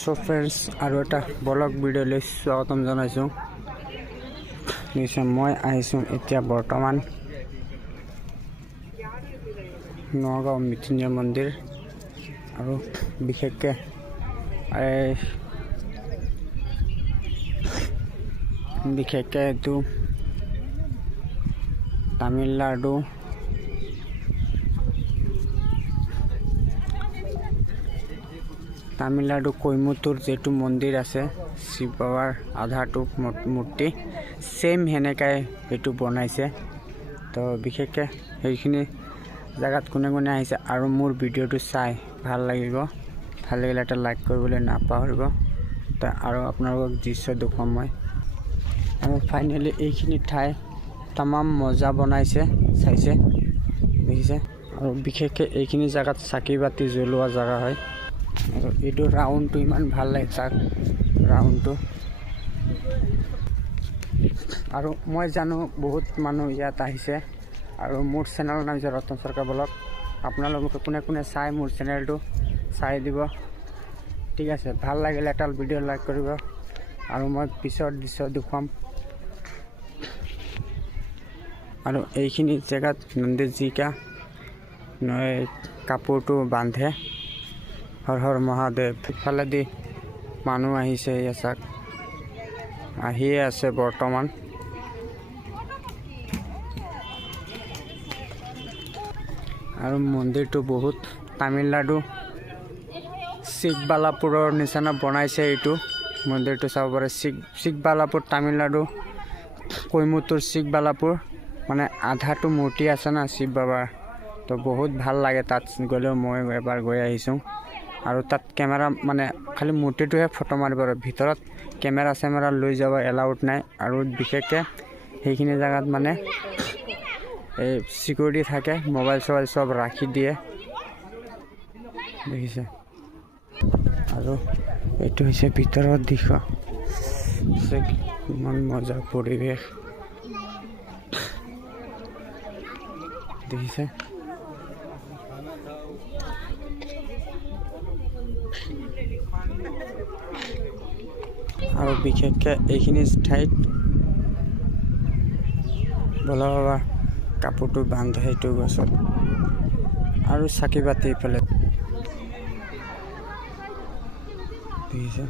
So friends আৰু এটা blog ভিডিঅ'লৈ স্বাগতম জনাইছোঁ। মই আহিছোঁ এতিয়া বৰ্তমান নগাঁও মৃত্যুঞ্জয় মন্দিৰ আৰু বিশেষকৈ এইটো তামিলনাডু কৈমুতুৰ যেটো মন্দিৰ আছে শিৱ বাবাৰ আধাটো মূৰ্তি সেম হেনেকাই এইটো বনাইছে। তো বিশেষকৈ সেইখিনি জায়গাত কোনে কোনে আহিছে আৰু মোৰ ভিডিঅ'টো চাই ভাল লাগিলে এটা লাইক কৰিবলৈ নাপাহৰিব। তো আৰু আপোনালোকক দৃশ্য দেখুৱাম মই। আৰু ফাইনেলি এইখিনি ঠাই তামাম মজা বনাইছে, চাইছে দেখিছে। আৰু বিশেষকৈ এইখিনি জায়গাত চাকি বাতি জ্বলোৱা জায়গা হয়। আৰু এইটো ৰাউণ্ডটো ইমান ভাল লাগে তাক ৰাউণ্ডটো। আৰু মই জানো বহুত মানুহ ইয়াত আহিছে আৰু মোৰ চেনেলৰ নাম হৈছে ৰতন সৰকাৰ ব্লগ। আপোনালোকে কোনে কোনে চাই মোৰ চেনেলটো চাই দিব, ঠিক আছে। ভাল লাগিলে এটা ভিডিঅ' লাইক কৰিব আৰু মই পিছৰ দৃশ্য দেখুৱাম। আৰু এইখিনি জেগাত নন্দীজিকা কাপোৰটো বান্ধে, হৰ হৰ মহাদেৱ। ইফালেদি মানুহ আহিছে, চাক আহিয়ে আছে বৰ্তমান। আৰু মন্দিৰটো বহুত তামিলনাডু চিকবালাপুৰৰ নিচিনা বনাইছে। এইটো মন্দিৰটো চাব পাৰে, চিকবালাপুৰ তামিলনাডু কৈমুতুৰ চিকবালাপুৰ মানে আধাটো মূৰ্তি আছে না শিৱ বাবাৰ। তো বহুত ভাল লাগে তাত গ'লেও, মই এবাৰ গৈ আহিছোঁ। আৰু তাত কেমেৰা মানে খালি মূৰ্তিটোহে ফটো মাৰিব আৰু ভিতৰত কেমেৰা লৈ যাব এলাউড নাই। আৰু বিশেষকৈ সেইখিনি জেগাত মানে এই চিকিউৰিটি থাকে, মোবাইল চবাইল চব ৰাখি দিয়ে, দেখিছে। আৰু এইটো হৈছে ভিতৰৰ দৃশ্য, ইমান মজা পৰিৱেশ দেখিছে। আৰু বিশেষকৈ এইখিনি ঠাইত ভোলা বাবা কাপোৰটো বান্ধে সেইটো গছত। আৰু চাকি বাতি ইফালে দেখিছে।